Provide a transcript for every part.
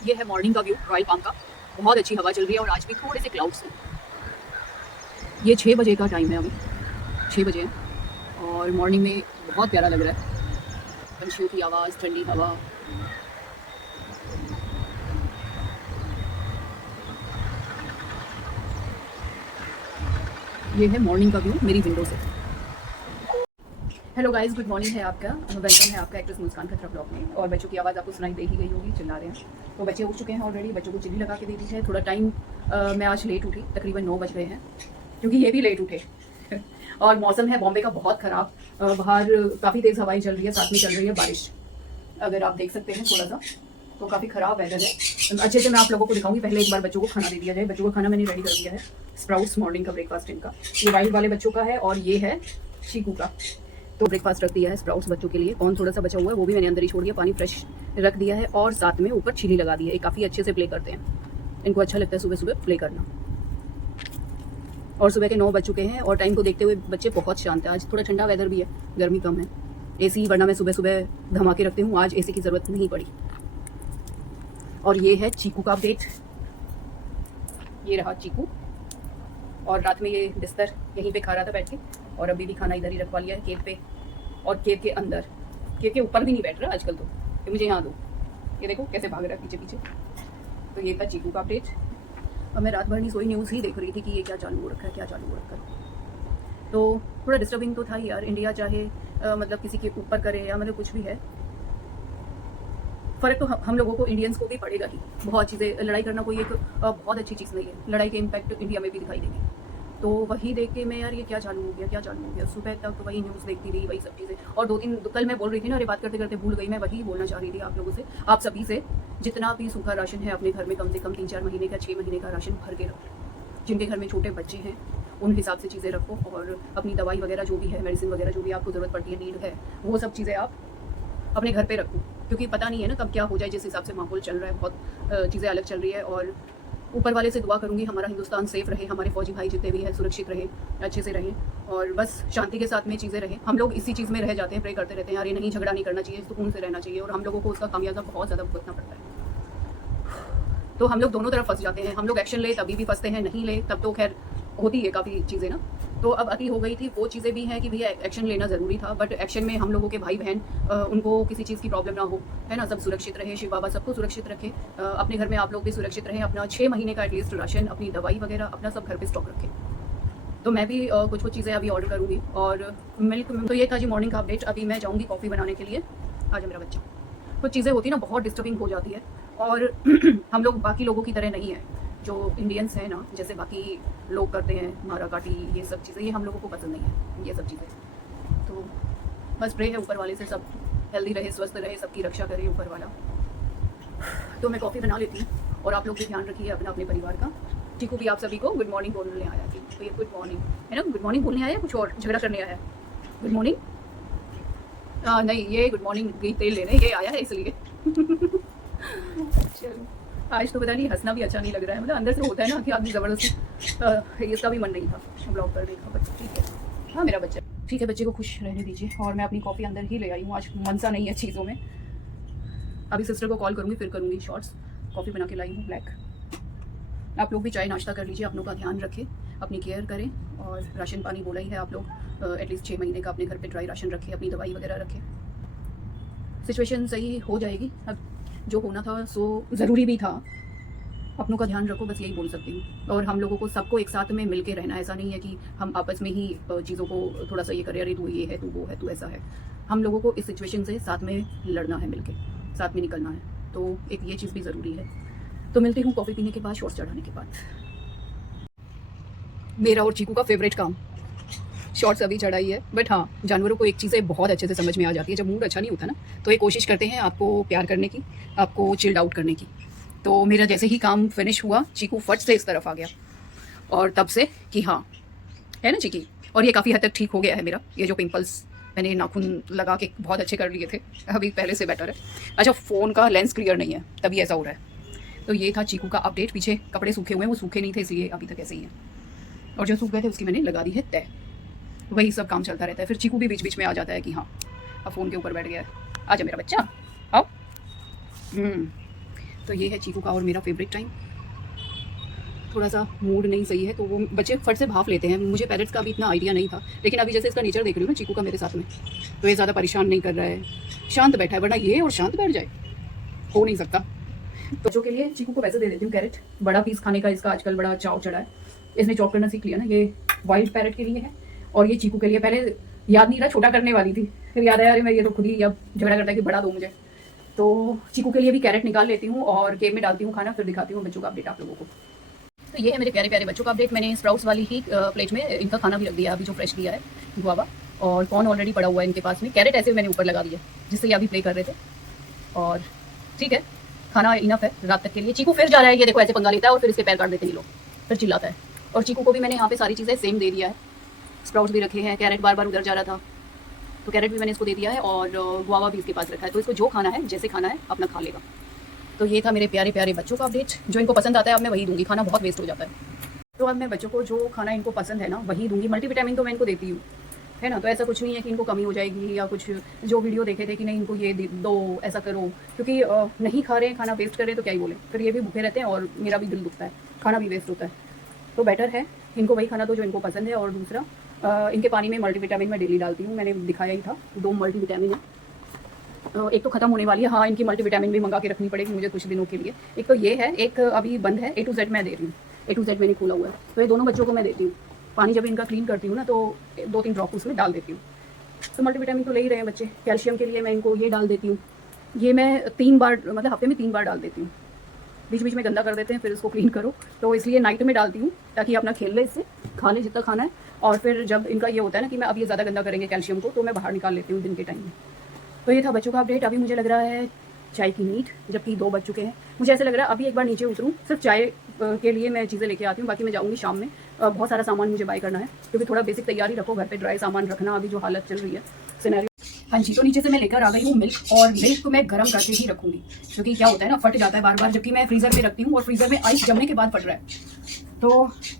ये है मॉर्निंग का व्यू रॉयल पाम का। बहुत अच्छी हवा चल रही है और आज भी थोड़े से क्लाउड्स हैं। ये 6 बजे का टाइम है, अभी 6 बजे है और मॉर्निंग में बहुत प्यारा लग रहा है। पंछियों की आवाज़, ठंडी हवा। ये है मॉर्निंग का व्यू मेरी विंडो से। हेलो गाइस, गुड मॉर्निंग है आपका। वेलकम है आपका एक्ट्रेस मुस्कान खतरा ब्लॉग में। और बच्चों की आवाज़ आपको सुनाई दे ही गई होगी, चिल्ला रहे हैं। तो बच्चे उठ चुके हैं ऑलरेडी, बच्चों को चिल्ली लगा के दे दी है। थोड़ा टाइम मैं आज लेट उठी, तकरीबन 9 बज गए हैं क्योंकि ये भी लेट उठे। और मौसम है बॉम्बे का बहुत ख़राब। बाहर काफ़ी तेज़ हवाएं चल रही है, साथ में चल रही है बारिश। अगर आप देख सकते हैं थोड़ा सा, तो काफ़ी ख़राब वेदर है। अच्छे से मैं आप लोगों को दिखाऊंगी। पहले एक बार बच्चों को खाना दे दिया जाए। बच्चों को खाना मैंने रेडी कर दिया है। स्प्राउट्स मॉर्निंग का ब्रेकफास्ट इनका। ये वाइल्ड वाले बच्चों का है और ये है चीकू का। तो ब्रेकफास्ट रख दिया है स्प्राउट्स बच्चों के लिए। कौन थोड़ा सा बचा हुआ है वो भी मैंने अंदर ही छोड़ दिया। पानी फ्रेश रख दिया है और साथ में ऊपर चिली लगा दी है। ये काफ़ी अच्छे से प्ले करते हैं, इनको अच्छा लगता है सुबह सुबह प्ले करना। और सुबह के 9 बज चुके हैं और टाइम को देखते हुए बच्चे बहुत शांत है। आज थोड़ा ठंडा वेदर भी है, गर्मी कम है। एसी, वरना मैं सुबह सुबह धमा के रखती हूँ, आज एसी की ज़रूरत नहीं पड़ी। और ये है चीकू का अपडेट। ये रहा चीकू। और रात में ये बिस्तर यहीं पे खा रहा था बैठ के, और अभी भी खाना इधर ही रखवा लिया है केव पे। और केव के अंदर, केव के ऊपर भी नहीं बैठ रहा आजकल तो, कि मुझे यहाँ दो। ये देखो कैसे भाग रहा है पीछे पीछे। तो ये था चीकू का अपडेट। अब मैं रात भर नहीं सोई, न्यूज़ ही देख रही थी कि ये क्या चालू हो रखा है, क्या चालू हो रखा है। तो थोड़ा डिस्टर्बिंग तो था ही यार। इंडिया चाहे मतलब किसी के ऊपर करे या मतलब कुछ भी है, फ़र्क तो हम लोगों को, इंडियंस को भी पड़ेगा ही। बहुत चीज़ें, लड़ाई करना कोई एक बहुत अच्छी चीज़ नहीं है। लड़ाई के इम्पैक्ट इंडिया में भी दिखाई देंगे। तो वही देख के मैं, यार ये क्या चालू हो गया, क्या चालू हो गया। सुबह तक तो वही न्यूज़ देखती रही, वही सब चीज़ें। और 2-3 कल मैं बोल रही थी ना, अरे बात करते करते भूल गई, मैं वही बोलना चाह रही थी आप लोगों से, आप सभी से। जितना भी सूखा राशन है अपने घर में कम से कम 3-4 महीने का, 6 महीने का राशन भर के रखो। जिनके घर में छोटे बच्चे हैं उन हिसाब से चीज़ें रखो। और अपनी दवाई वगैरह जो भी है, मेडिसिन वगैरह जो भी आपको ज़रूरत पड़ती है, नीड है, वो सब चीज़ें आप अपने घर पे रखो। क्योंकि पता नहीं है ना कब क्या हो जाए। जिस हिसाब से माहौल चल रहा है, बहुत चीज़ें अलग चल रही है। और ऊपर वाले से दुआ करूंगी हमारा हिंदुस्तान सेफ रहे, हमारे फौजी भाई जितने भी हैं सुरक्षित रहे, अच्छे से रहें और बस शांति के साथ में चीज़ें रहें। हम लोग इसी चीज़ में रह जाते हैं, प्रे करते रहते हैं यार ये नहीं, झगड़ा नहीं करना चाहिए, सुकून से रहना चाहिए। और हम लोगों को उसका खामियाजा बहुत ज़्यादा भुगतना पड़ता है। तो हम लोग दोनों तरफ फंस जाते हैं। हम लोग एक्शन ले तभी भी फंसते हैं, नहीं ले तब तो खैर होती है काफ़ी चीज़ें ना। तो अब अति हो गई थी, वो चीज़ें भी हैं कि भैया एक्शन लेना ज़रूरी था। बट एक्शन में हम लोगों के भाई बहन, उनको किसी चीज़ की प्रॉब्लम ना हो, है ना। सब सुरक्षित रहे, शिव बाबा सबको सुरक्षित रखे। अपने घर में आप लोग भी सुरक्षित रहें। अपना 6 महीने का एटलीस्ट राशन, अपनी दवाई वगैरह अपना सब घर पे स्टॉक रखें। तो मैं भी कुछ कुछ चीज़ें अभी ऑर्डर करूँगी। और मिल्क, तो ये था जी मॉर्निंग का अपडेट। अभी मैं जाऊँगी कॉफ़ी बनाने के लिए। आज मेरा बच्चा, कुछ चीज़ें होती ना बहुत डिस्टर्बिंग हो जाती है। और हम लोग बाकी लोगों की तरह नहीं है, जो इंडियंस हैं ना, जैसे बाकी लोग करते हैं मारा काटी, ये सब चीज़ें, ये हम लोगों को पसंद नहीं है ये सब चीज़ें। तो बस प्रे है ऊपर वाले से सब हेल्दी रहे, स्वस्थ रहे, सबकी रक्षा करे ऊपर वाला। तो मैं कॉफ़ी बना लेती हूँ और आप लोग भी ध्यान रखिए अपना, अपने परिवार का। चीकू भी आप सभी को गुड मॉर्निंग बोलने आया थी। तो ये गुड मॉर्निंग है ना, गुड मॉर्निंग बोलने आया, कुछ और झगड़ा करने आया है। गुड मॉर्निंग नहीं, ये गुड मॉर्निंग तेल लेने ये आया है इसलिए। चलो, आज तो पता नहीं, हंसना भी अच्छा नहीं लग रहा है। मतलब अंदर से होता है ना कि आदमी ज़बरदस्ती, इसका भी मन नहीं था ब्लॉग करने का, बट ठीक है। हाँ मेरा बच्चा ठीक है, बच्चे को खुश रहने दीजिए। और मैं अपनी कॉफ़ी अंदर ही ले आई हूँ, आज मन सा नहीं है चीज़ों में। अभी सिस्टर को कॉल करूँगी, फिर करूँगी शॉर्ट्स। कॉफ़ी बना के लाई हूँ ब्लैक। आप लोग भी चाय नाश्ता कर लीजिए, अपनों का ध्यान रखें, अपनी केयर करें। और राशन पानी बोला ही है, आप लोग एटलीस्ट 6 महीने का अपने घर पे ड्राई राशन रखें, अपनी दवाई वगैरह रखें। सिचुएशन सही हो जाएगी। अब जो होना था सो ज़रूरी भी था। अपनों का ध्यान रखो, बस यही बोल सकती हूँ। और हम लोगों को सबको एक साथ में मिल के रहना। ऐसा नहीं है कि हम आपस में ही चीज़ों को थोड़ा सा ये करें, अरे तू ये है, तू वो है, तू ऐसा है। हम लोगों को इस सिचुएशन से साथ में लड़ना है, मिल के साथ में निकलना है। तो एक ये चीज़ भी ज़रूरी है। तो मिलती हूँ कॉफ़ी पीने के बाद, शॉर्ट्स चढ़ाने के बाद। मेरा और चीकू का फेवरेट काम, शॉर्ट्स अभी चढ़ाई है। बट हाँ, जानवरों को एक चीज़ें बहुत अच्छे से समझ में आ जाती है। जब मूड अच्छा नहीं होता ना, तो ये कोशिश करते हैं आपको प्यार करने की, आपको चिल्ड आउट करने की। तो मेरा जैसे ही काम फिनिश हुआ, चीकू फट से इस तरफ आ गया। और तब से कि हाँ, है ना चिकी। और ये काफ़ी हद तक ठीक हो गया है मेरा। ये जो पिंपल्स मैंने नाखून लगा के बहुत अच्छे कर लिए थे, अभी पहले से बेटर है। अच्छा, फ़ोन का लेंस क्लियर नहीं है तभी ऐसा हो रहा है। तो ये था चीकू का अपडेट। पीछे कपड़े सूखे हुए हैं, वो सूखे नहीं थे इसलिए अभी तक ऐसे ही हैं। और जो सूख गए थे उसकी मैंने लगा दी है तय। वही सब काम चलता रहता है। फिर चीकू भी बीच बीच में आ जाता है कि हाँ अब फ़ोन के ऊपर बैठ गया है। आजा मेरा बच्चा, आओ। तो ये है चीकू का और मेरा फेवरेट टाइम। थोड़ा सा मूड नहीं सही है तो वो बच्चे फट से भाप लेते हैं। मुझे पैरेट्स का भी इतना आइडिया नहीं था, लेकिन अभी जैसे इसका नेचर देख रही हूँ ना चीकू का मेरे साथ में, तो ये ज़्यादा परेशान नहीं कर रहा है, शांत बैठा है। वरना ये और शांत बैठ जाए हो नहीं सकता। तो बच्चों के लिए चीकू को वैसे दे देती हूँ कैरेट, बड़ा पीस खाने का इसका आजकल बड़ा चाव चढ़ा है। इसने चॉप करना सीख लिया ना। ये वाइल्ड पैरेट के लिए है और ये चीकू के लिए। पहले याद नहीं रहा, छोटा करने वाली थी, फिर याद आया अरे मैं ये तो खुद ही अब झगड़ा करता है कि बड़ा दो मुझे। तो चीकू के लिए भी कैरेट निकाल लेती हूँ और केक में डालती हूँ खाना, फिर दिखाती हूँ बच्चों का अपडेट आप लोगों को। तो ये है मेरे प्यारे प्यारे बच्चों का अपडेट। मैंने स्प्राउट्स वाली ही प्लेट में इनका खाना भी रख दिया अभी, जो फ्रेश दिया है गुआवा, और कॉर्न ऑलरेडी पड़ा हुआ है इनके पास में। कैरेट ऐसे मैंने ऊपर लगा दिया जिससे ये अभी प्ले कर रहे थे। और ठीक है, खाना इनफ है रात तक के लिए। चीकू फिर जा रहा है, ये देखो ऐसे पंगा लेता है और फिर इसके पैर काट देते हैं ये लोग, फिर चिल्लाता है। और चीकू को भी मैंने यहाँ पे सारी चीज़ें सेम दे दिया है, स्प्राउट्स भी रखे हैं, कैरेट बार बार उधर जा रहा था तो कैरेट भी मैंने इसको दे दिया है और गुआवा भी इसके पास रखा है। तो इसको जो खाना है जैसे खाना है अपना खा लेगा। तो ये था मेरे प्यारे प्यारे बच्चों का अपडेट। जो इनको पसंद आता है अब मैं वही दूंगी, खाना बहुत वेस्ट हो जाता है। तो अब मैं बच्चों को जो खाना इनको पसंद है ना वही दूंगी। मल्टीविटामिन तो मैं इनको देती हूँ, है ना, तो ऐसा कुछ नहीं है कि इनको कमी हो जाएगी या कुछ जो वीडियो देखे थे कि नहीं इनको ये दो ऐसा करो, क्योंकि नहीं खा रहे हैं, खाना वेस्ट कर रहे हैं तो क्या ही बोले, फिर ये भी भूखे रहते हैं और मेरा भी दिल दुखता है, खाना भी वेस्ट होता है। तो बेटर है इनको वही खाना दो जो इनको पसंद है। और दूसरा इनके पानी में मल्टीविटामिन मैं डेली डालती हूँ, मैंने दिखाया ही था, 2 मल्टीविटामिन है। एक तो खत्म होने वाली है, हाँ इनकी मल्टीविटामिन भी मंगा के रखनी पड़ेगी मुझे कुछ दिनों के लिए। एक तो ये है, एक अभी बंद है, A to Z मैं दे रही हूँ, A to Z मैंने खोला हुआ है। तो ये दोनों बच्चों को मैं देती हूँ। पानी जब इनका क्लीन करती हूँ ना तो 2-3 ड्रॉप उसमें डाल देती हूँ। तो मल्टीविटामिन तो ले ही रहे हैं बच्चे। कैल्शियम के लिए मैं इनको ये डाल देती हूँ, ये मैं 3 बार मतलब हफ्ते में 3 बार डाल देती हूँ। बीच बीच में गंदा कर देते हैं फिर उसको क्लीन करो, तो इसलिए नाइट में डालती हूँ ताकि अपना खेल ले, इससे खा ले जितना खाना है। और फिर जब इनका ये होता है ना कि मैं अब ये ज़्यादा गंदा करेंगे कैल्शियम को, तो मैं बाहर निकाल लेती हूँ दिन के टाइम में। तो ये था बच्चों का अपडेट। अभी मुझे लग रहा है चाय की नीड, जबकि 2 बज चुके हैं। मुझे ऐसे लग रहा है अभी एक बार नीचे उतरूँ, सिर्फ चाय के लिए मैं चीज़ें लेके आती हूँ, बाकी मैं जाऊँगी शाम में। बहुत सारा सामान मुझे बाय करना है, क्योंकि थोड़ा बेसिक तैयारी रखो घर पे, ड्राई सामान रखना, अभी जो हालत चल रही है सिनेरियो। हाँ जी, तो नीचे से मैं लेकर आ गई हूँ मिल्क, और मिल्क को मैं गर्म करके ही रखूँगी, क्योंकि क्या होता है ना फट जाता है बार बार, जबकि मैं फ्रीज़र में रखती हूँ और फ्रीज़र में आइस जमने के बाद फट रहा है। तो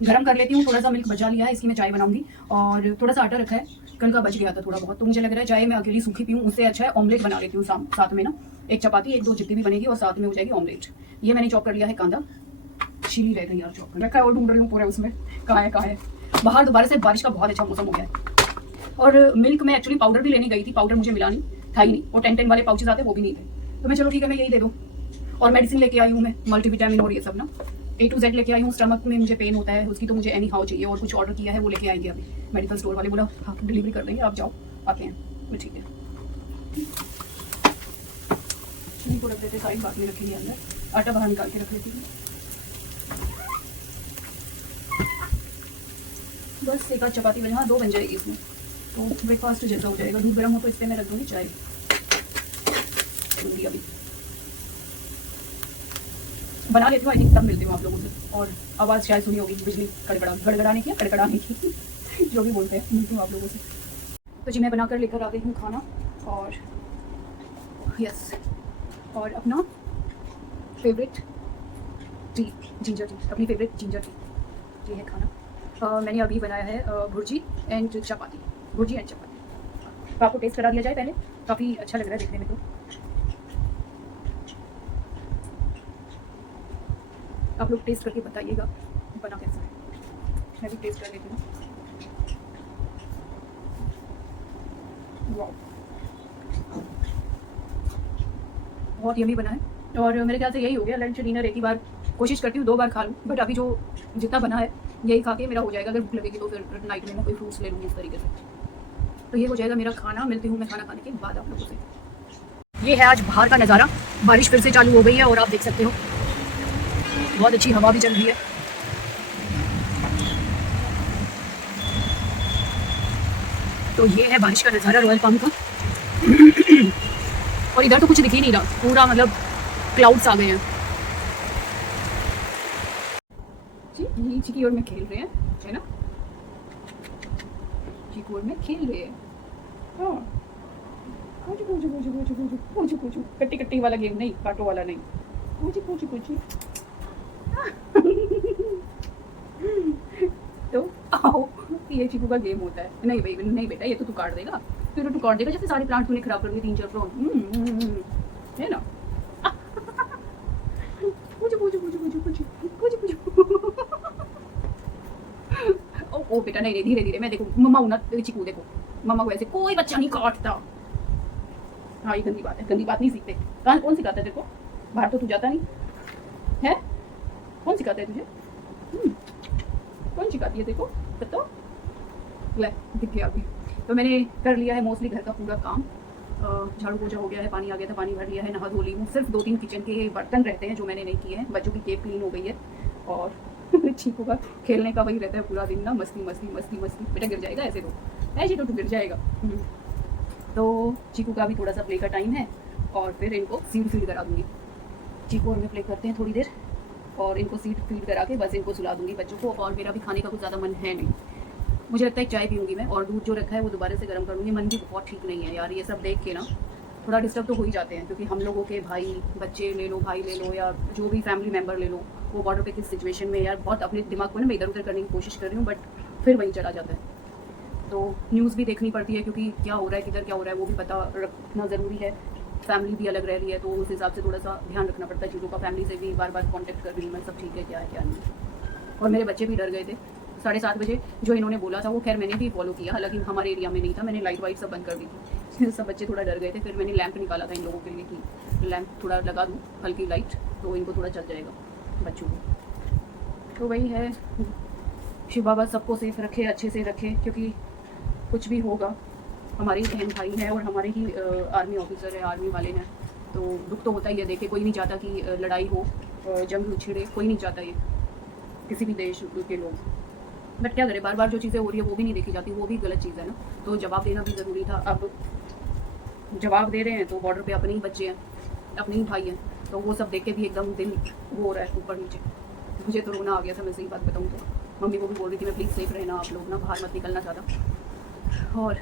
गर्म कर लेती हूँ। थोड़ा सा मिल्क बचा लिया है, इसकी मैं चाय बनाऊंगी। और थोड़ा सा आटा रखा है, कल का बच गया था थोड़ा बहुत, तो मुझे लग रहा है चाय मैं अकेली सूखी पीऊँ उससे अच्छा है ऑमलेट बना लेती हूँ साथ में ना, एक चपाती 1-2 चिट्टी भी बनेगी और साथ में हो जाएगी ऑमलेट। ये मैंने चॉप कर लिया है कांदा, छिली रह गई यार, चॉप कर रखा है और ढूंढ रही हूँ पूरे उसमें कहाँ है। बाहर दोबारा से बारिश का बहुत अच्छा मौसम हो गया है। और मिल्क में एक्चुअली पाउडर भी लेने गई थी, पाउडर मुझे मिला नहीं, था ही नहीं। वो 10 वाले पाउचेस आते वो भी नहीं थे, तो मैं चलो ठीक है मैं यही दे दूँ। और मेडिसिन लेके आई हूँ मैं, मल्टीविटामिन और ये सब ना, A to Z लेके आई हूँ। स्टमक में मुझे पेन होता है उसकी, तो मुझे एनी हाउ चाहिए, और कुछ ऑर्डर किया है वो लेके आएंगे अभी मेडिकल स्टोर वाले, बोला हाँ डिलीवरी कर देंगे, आप जाओ, आते हैं। तो ठीक है, इनको रख देते साइड, बाकी रखेंगे अंदर, आटा बाहर निकाल के रख लेती हूँ। बस एक आध चपाती बना, 2 बन जाएगी इसमें, तो ब्रेकफास्ट जैसा हो जाएगा। दूध गर्म हो तो इस पर मैं रख दूँगी चाय दूँगी अभी, बना लेती हूँ। आई थिंक तब मिलती हूँ आप लोगों से। और आवाज़ शायद सुनी होगी, बिजली गड़गड़ाने की, कड़कड़ाने की जो भी बोलते हैं, मिलती हूँ आप लोगों से। तो जी मैं बनाकर लेकर आ गई हूँ खाना, और यस, और अपना फेवरेट टी, जिंजर टी, अपनी फेवरेट जिंजर टी, ये है खाना। मैंने अभी बनाया है भुर्जी एंड चपाती, भुर्जी एंड चपाती। तो आपको टेस्ट करा दिया जाए पहले, काफ़ी अच्छा लग रहा है देखने में। तो आप लोग टेस्ट करके बताइएगा बना कैसा है, मैं भी टेस्ट कर लेती हूँ। वाह, बहुत यमी बना है। और मेरे ख्याल से यही हो गया लंच डिनर, एक ही बार कोशिश करती हूँ 2 बार खा लूँ, बट अभी जो जितना बना है यही खा के मेरा हो जाएगा। अगर भूख लगेगी तो फिर नाइट में मैं कोई फ्रूट्स ले लूँगी इस तरीके से। तो ये हो जाएगा मेरा खाना। मिलती हूँ मैं खाना खाने के बाद आप लोगों से। ये है आज बाहर का नज़ारा, बारिश फिर से चालू हो गई है और आप देख सकते हो बहुत अच्छी हवा भी चल रही है। तो ये है बारिश का नज़ारा रॉयल पाम का। और इधर तो कुछ दिख ही नहीं रहा, पूरा मतलब क्लाउड्स आ गए हैं। जी नीचे की ओर में खेल रहे हैं, है ना, नीचे की ओर में खेल रहे हैं। हाँ, कट्टी कट्टी वाला गेम नहीं, काटो वाला नहीं, पूछी तो आओ, ये चीकू का गेम होता है। नहीं भाई नहीं बेटा, ये तो तू काट देगा, फिर तू काट देगा, जैसे सारे प्लांट तूने खराब कर दिए 3-4 फ्लोर, है ना। बेटा, नहीं नहीं, धीरे धीरे। मैं देखो मम्मा हूं ना, चीकू देखो, मम्मा को ऐसे कोई बच्चा नहीं काटता। हाँ ये गंदी बात है, गंदी बात नहीं सीखते। कौन सिखाता है तेरे को? बाहर तो तू जाता नहीं है, कौन सिखाता है तुझे? कौन सिखाती है तेरे को? बताओ। ले दिख गया अभी। तो मैंने कर लिया है मोस्टली घर का पूरा काम। झाड़ू पोछा हो गया है, पानी आ गया था, पानी भर लिया है, नहा धो ली हूँ। सिर्फ 2-3 किचन के बर्तन रहते हैं जो मैंने नहीं किए हैं। बच्चों की केक क्लीन हो गई है और चीकू का खेलने का वही रहता है पूरा दिन ना, मस्ती मस्ती मस्ती मस्ती। बेटा गिर जाएगा ऐसे तो गिर जाएगा। तो चीकू का भी थोड़ा सा प्ले का टाइम है और फिर इनको सीड फीड करा दूँगी। चीकू और मैं प्ले करते हैं थोड़ी देर और इनको सीड फीड करा के बस इनको सुला दूँगी बच्चों को। और मेरा भी खाने का कुछ ज़्यादा मन है नहीं, मुझे लगता है चाय पीऊँगी मैं और दूध जो रखा है वो दोबारा से गर्म करूँगी। मन भी बहुत ठीक नहीं है यार, ये सब देख के ना थोड़ा डिस्टर्ब तो हो ही जाते हैं, क्योंकि हम लोगों के भाई बच्चे ले लो, भाई ले लो या जो भी फैमिली मेम्बर ले लो, वो बॉर्डर पे किस सिचुएशन में यार बहुत अपने दिमाग को ना मैं इधर उधर करने की कोशिश कर रही हूँ, बट फिर वहीं चला जाता है। तो न्यूज़ भी देखनी पड़ती है, क्योंकि क्या हो रहा है, किधर क्या हो रहा है वो भी पता रखना ज़रूरी है। फैमिली भी अलग रह रही है तो उस हिसाब से थोड़ा सा ध्यान रखना पड़ता है चीज़ों का। फैमिली से भी बार बार कॉन्टैक्ट कर रही हूँ मैं, सब ठीक है क्या है क्या नहीं। और मेरे बच्चे भी डर गए थे 7:30 बजे जो इन्होंने बोला था, वो खैर मैंने भी फॉलो किया, हालांकि हमारे एरिया में नहीं था, मैंने लाइट वाइट सब बंद कर दी थी। सब बच्चे थोड़ा डर गए थे, फिर मैंने लैंप निकाला था इन लोगों के लिए कि लैंप थोड़ा लगा दूँ, हल्की लाइट, तो इनको थोड़ा चल जाएगा बच्चों को। तो वही है, शिव बाबा सबको सेफ रखे, अच्छे से रखे, क्योंकि कुछ भी होगा हमारे ही बहन भाई हैं और हमारे ही आर्मी ऑफिसर है, आर्मी वाले हैं, तो दुख तो होता ही है। देखे कोई नहीं चाहता कि लड़ाई हो, जंग छिड़े, कोई नहीं चाहता ये, किसी भी देश के लोग। बट क्या करें, बार बार जो चीज़ें हो रही है वो भी नहीं देखी जाती, वो भी गलत चीज़ है ना, तो जवाब देना भी ज़रूरी था। अब जवाब दे रहे हैं तो बॉर्डर पे अपने ही बच्चे हैं, अपने ही भाई हैं, तो वो सब देख के भी एकदम दिल वो हो रहा है ऊपर नीचे। मुझे तो रोना आ गया था, मैं सही बात बताऊँ तो। मम्मी को भी बोल रही थी मैं प्लीज़ सेफ रहना आप लोग ना, बाहर मत निकलना ज़्यादा। और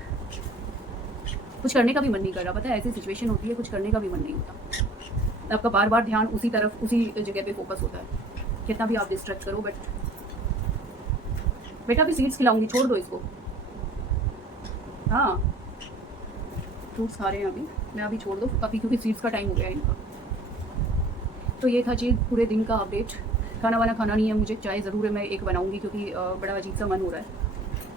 कुछ करने का भी मन नहीं कर रहा, पता है ऐसी सिचुएशन होती है कुछ करने का भी मन नहीं होता। आपका बार बार ध्यान उसी तरफ, उसी जगह पे फोकस होता है, कितना भी आप डिस्ट्रैक्ट करो। बट बेटा अभी सीड्स खिलाऊंगी, छोड़ दो इसको। हाँ फ्रूट्स खा रहे हैं अभी, मैं अभी छोड़ दो अभी, क्योंकि सीड्स का टाइम हो गया है इनका। तो ये था जी पूरे दिन का अपडेट। खाना वाना खाना नहीं है मुझे, चाय ज़रूर है मैं एक बनाऊंगी, क्योंकि बड़ा अजीब सा मन हो रहा है,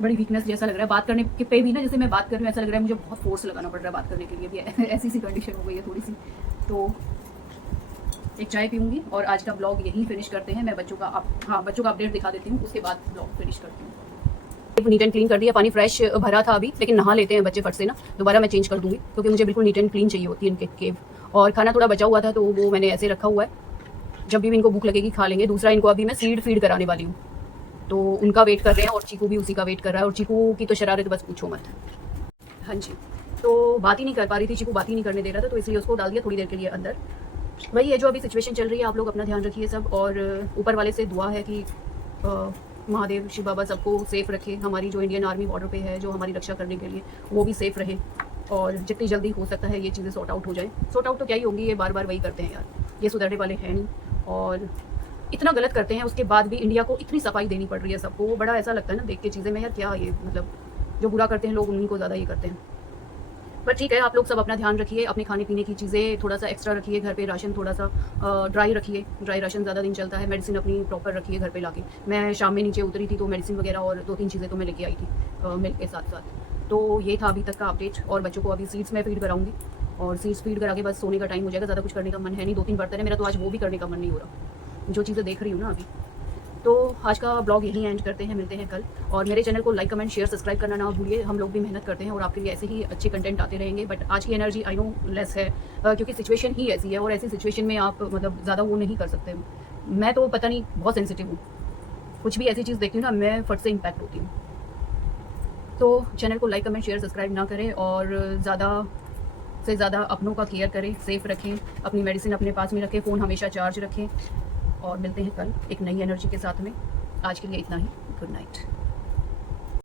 बड़ी वीकनेस जैसा लग रहा है बात करने के पे भी ना। जैसे मैं बात कर रही हूँ ऐसा लग रहा है मुझे बहुत फोर्स लगाना पड़ रहा है बात करने के लिए भी, ऐसी सी कंडीशन हो गई है थोड़ी सी। तो एक चाय पीऊँगी और आज का ब्लॉग यहीं फिनिश करते हैं। मैं बच्चों का बच्चों का अपडेट दिखा देती हूँ, उसके बाद ब्लॉग फिनिश करती हूँ। नीट एंड क्लीन कर दिया, पानी फ्रेश भरा था अभी, लेकिन नहा लेते हैं बच्चे फट से ना, दोबारा मैं चेंज कर दूँगी, क्योंकि मुझे बिल्कुल नीट एंड क्लीन चाहिए होती है इनके केव। और खाना थोड़ा बचा हुआ था तो वो मैंने ऐसे रखा हुआ है, जब भी इनको भूख लगेगी खा लेंगे। दूसरा इनको अभी मैं सीड फीड कराने वाली हूँ, तो उनका वेट कर रहे हैं और चीकू भी उसी का वेट कर रहा है। और चीकू की तो शरारत बस पूछो मत। हाँ जी, तो बात ही नहीं कर पा रही थी, चीकू बात ही नहीं करने दे रहा था, तो इसलिए उसको डाल दिया थोड़ी देर के लिए अंदर। वही है जो अभी सिचुएशन चल रही है, आप लोग अपना ध्यान रखिए सब, और ऊपर वाले से दुआ है कि महादेव शिव बाबा सबको सेफ रखे। हमारी जो इंडियन आर्मी बॉर्डर पे है, जो हमारी रक्षा करने के लिए, वो भी सेफ रहे और जितनी जल्दी हो सकता है ये चीज़ें सॉर्ट आउट हो जाए। सॉर्ट आउट तो क्या ही होंगी, ये बार बार वही करते हैं यार, ये सुधरने वाले हैं नहीं, और इतना गलत करते हैं उसके बाद भी इंडिया को इतनी सफाई देनी पड़ रही है सबको। वो बड़ा ऐसा लगता है ना देख के चीज़ें में, यार क्या ये मतलब जो बुरा करते हैं लोग उन्हीं को ज़्यादा ये करते हैं। बट ठीक है, आप लोग सब अपना ध्यान रखिए, अपने खाने पीने की चीज़ें थोड़ा सा एक्स्ट्रा रखिए, घर पे राशन थोड़ा सा ड्राई रखिए, ड्राई राशन ज़्यादा दिन चलता है। मेडिसिन अपनी प्रॉपर रखिए घर पे लाके। मैं शाम में नीचे उतरी थी तो मेडिसिन वगैरह और 2-3 चीज़ें तो मैं लेके आई थी मिल्क के साथ साथ। तो ये था अभी तक का अपडेट, और बच्चों को अभी सीड्स में फीड कराऊंगी, और सीड्स फीड करा के बस सोने का टाइम हो जाएगा। ज़्यादा कुछ करने का मन है नहीं, 2-3 बर्तन है मेरा, तो आज वो भी करने का मन नहीं हो रहा, जो चीज़ें देख रही हूँ ना अभी। तो आज का ब्लॉग यहीं एंड करते हैं, मिलते हैं कल। और मेरे चैनल को लाइक कमेंट शेयर सब्सक्राइब करना ना भूलिए, हम लोग भी मेहनत करते हैं और आपके लिए ऐसे ही अच्छे कंटेंट आते रहेंगे। बट आज की एनर्जी आई नो लेस है, क्योंकि सिचुएशन ही ऐसी है, और ऐसी सिचुएशन में आप मतलब ज़्यादा वो नहीं कर सकते। मैं तो पता नहीं बहुत सेंसिटिव हूँ, कुछ भी ऐसी चीज़ देखती हूँ ना मैं फट से इम्पैक्ट होती हूँ। तो चैनल को लाइक कमेंट शेयर सब्सक्राइब ना करें, और ज़्यादा से ज़्यादा अपनों का केयर करें, सेफ रखें, अपनी मेडिसिन अपने पास में रखें, फ़ोन हमेशा चार्ज रखें, और मिलते हैं कल एक नई एनर्जी के साथ में। आज के लिए इतना ही, गुड नाइट।